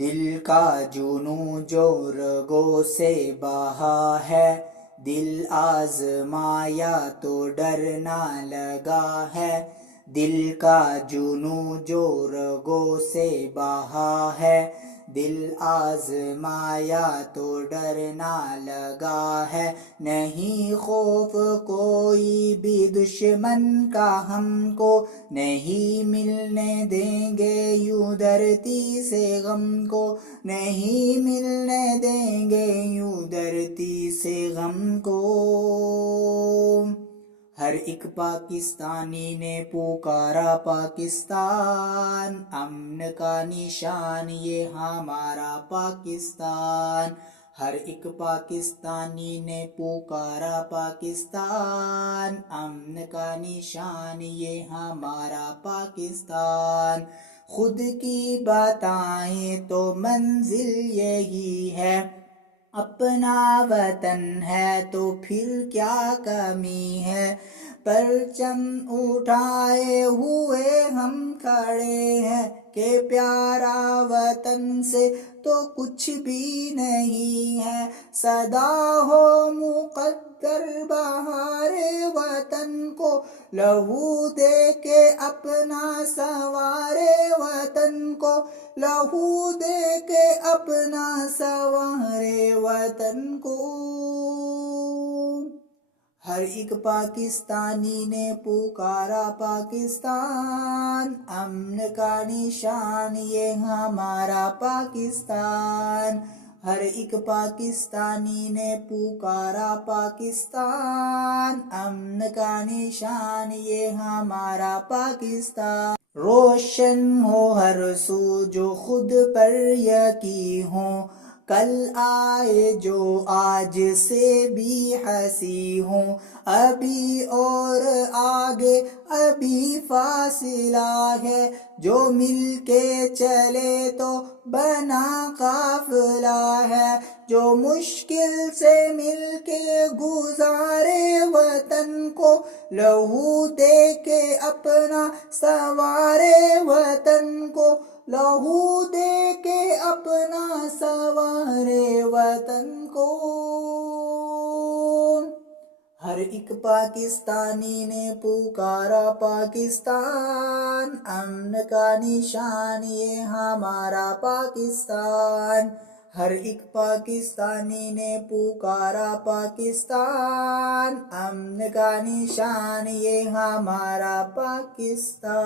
دل کا جنوں جو رگوں سے بہا ہے، دل آزمایا تو ڈر نہ لگا ہے۔ دل کا جنوں جو رگوں سے بہا ہے، دل آزمایا تو ڈر نہ لگا ہے۔ نہیں خوف کوئی بھی دشمن کا ہم کو، نہیں ملنے دیں گے یوں دھرتی سے غم کو، نہیں ملنے دیں گے یوں دھرتی سے غم کو۔ ہر ایک پاکستانی نے پکارا پاکستان، امن کا نشان یہ ہمارا پاکستان۔ ہر ایک پاکستانی نے پکارا پاکستان، امن کا نشان یہ ہمارا پاکستان۔ خود کی بتائیں تو منزل یہی ہے، اپنا وطن ہے تو پھر کیا کمی ہے۔ پرچم اٹھائے ہوئے ہم کھڑے ہیں کہ پیارا وطن سے تو کچھ بھی نہیں ہے۔ صدا ہو مقدر بہارے وطن کو، لہو دے کے اپنا سنوارے وطن کو، لہو دے کے اپنا سنوارے وطن کو۔ ہر ایک پاکستانی نے پکارا پاکستان، امن کا نشان یہ ہمارا پاکستان۔ ہر ایک پاکستانی نے پکارا پاکستان، امن کا نشان یہ ہمارا پاکستان۔ روشن ہو ہر سو جو خود پر یقین ہو، کل آئے جو آج سے بھی ہنسی ہوں۔ ابھی اور آگے ابھی فاصلہ ہے، جو مل کے چلے تو بنا قافلہ ہے۔ جو مشکل سے مل کے گزارے وطن کو، لہو دے کے اپنا سنوارے وطن کو، لہو دے کے اپنا سنوارے وطن کو۔ ہر ایک پاکستانی نے پکارا پاکستان، امن کا نشان یہ ہمارا پاکستان۔ ہر ایک پاکستانی نے پکارا پاکستان، امن کا نشان یہ ہمارا پاکستان۔